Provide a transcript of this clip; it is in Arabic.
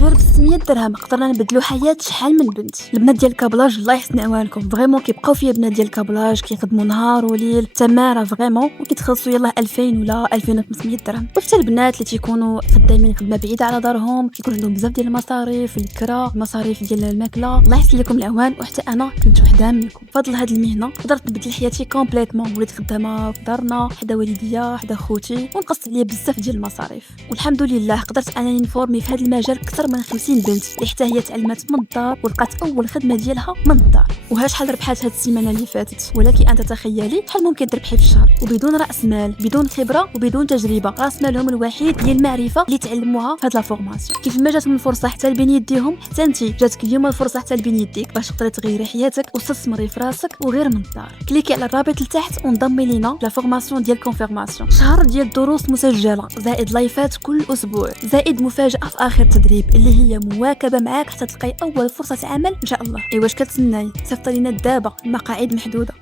غير ب 600 درهم قدرنا نبدلوا حياه شحال من بنت. البنات ديال الكابلاج الله يحسن عوانكم فريمون كيبقاو فيا بنات ديال الكابلاج كيخدموا نهار وليل تماره فريمون وكيتخلصوا يلاه 2000 ولا 2500 درهم. وحتى البنات اللي تيكونوا خدامين خدمه بعيده على دارهم كيكون عندهم بزاف ديال المصاريف الكرا المصاريف ديال الماكله الله يحسن لكم العوان. وحتى انا كنت وحده منكم فضل هذه المهنه قدرت نبدل حياتي كومبليتمون وليت خدامه في دارنا حدا والديا حدا خوتي ونقصت عليا بزاف ديال المصاريف والحمد لله قدرت انني نفورمي في هذا المجال اكثر من 50 بنت اللي حتى هي تعلمت من الدار ولقات اول خدمه ديالها من الدار. وها شحال ربحات هاد السيمانه اللي فاتت. ولكن انت تخيلي شحال ممكن تربحي في الشهر وبدون راس مال بدون خبره وبدون تجربه. راس مالهم الوحيد هي المعرفه اللي تعلموها في هاد لا فورماسيون. كيف ما جاتهم الفرصه حتى لبين يديهم حتى انت جاتك اليوم الفرصه حتى لبين يديك باش تقدري تغيري حياتك وتستثمري في راسك وغير من الدار. كليكي على الرابط لتحت وانضمي لينا لا فورماسيون ديال كونفيرماسيون. شهر ديال دروس مسجله زائد لايفات كل اسبوع زائد مفاجاه في اخر التدريب اللي هي مواكبه معاك حتى تلقاي اول فرصه عمل ان شاء الله. ايوا واش كتسناي صيفط لينا دابا المقاعد محدوده.